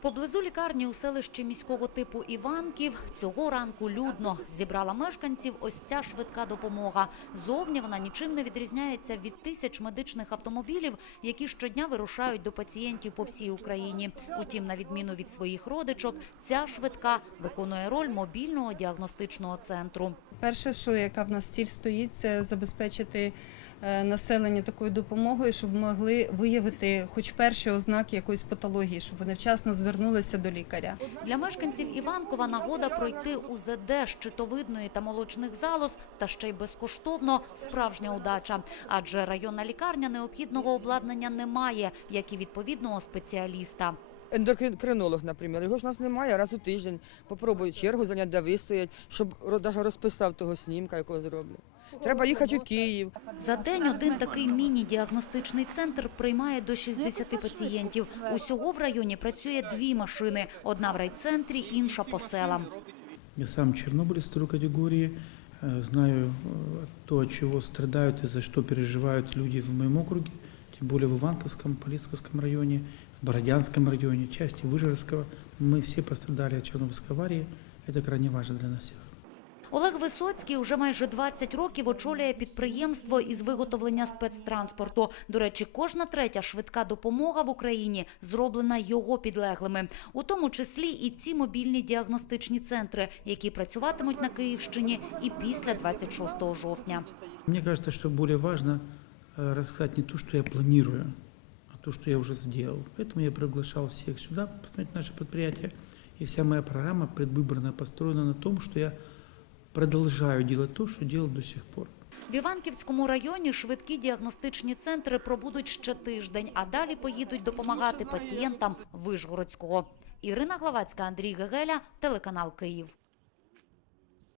Поблизу лікарні у селищі міського типу Іванків цього ранку людно зібрала мешканців ось ця швидка допомога. Зовні вона нічим не відрізняється від тисяч медичних автомобілів, які щодня вирушають до пацієнтів по всій Україні. Утім, на відміну від своїх родичок, ця швидка виконує роль мобільного діагностичного центру. Перше, що яка в нас ціль стоїть, це забезпечити е, населення такою допомогою, щоб могли виявити хоч перші ознаки якоїсь патології, щоб вони вчасно звернулися до лікаря. Для мешканців Іванкова нагода пройти УЗД щитовидної та молочних залоз та ще й безкоштовно справжня удача. Адже районна лікарня необхідного обладнання не має, як і відповідного спеціаліста. Ендокринолог, наприклад, його ж у нас немає раз у тиждень. Попробую чергу зайняти, де вистоять, щоб навіть розписав того снімка, якого зроблю Треба їхати у Київ. За день один такий міні-діагностичний центр приймає до 60 пацієнтів. Усього в районі працює дві машини: одна в райцентрі, інша по селам. Я сам чернобылец второй категории, э, знаю э, то, от чего страдают и за что переживают люди в моем округе, тем более в Иванковском, Полицковском районе, в Бородянском районе, части Выжерского. Мы все пострадали от Чернобыльской аварии. Это крайне важно для нас всех. Олег Висоцький уже майже 20 років очолює підприємство із виготовлення спецтранспорту. До речі, кожна третя швидка допомога в Україні зроблена його підлеглими, у тому числі і ці мобільні діагностичні центри, які працюватимуть на Київщині і після 26 жовтня. Мне кажется, что более важно э, рассказать не то, что я планирую, а то, что я уже сделал. Поэтому я приглашал всех сюда посмотреть наше предприятие. И вся моя программа предвыборная построена на том, что я продолжаю делать то, что делал до сих пор. В Іванківському районі швидкі діагностичні центри пробудуть ще тиждень, а далі поїдуть допомагати пацієнтам Вишгородського. Ірина Главацька, Андрій Гегеля, телеканал Київ.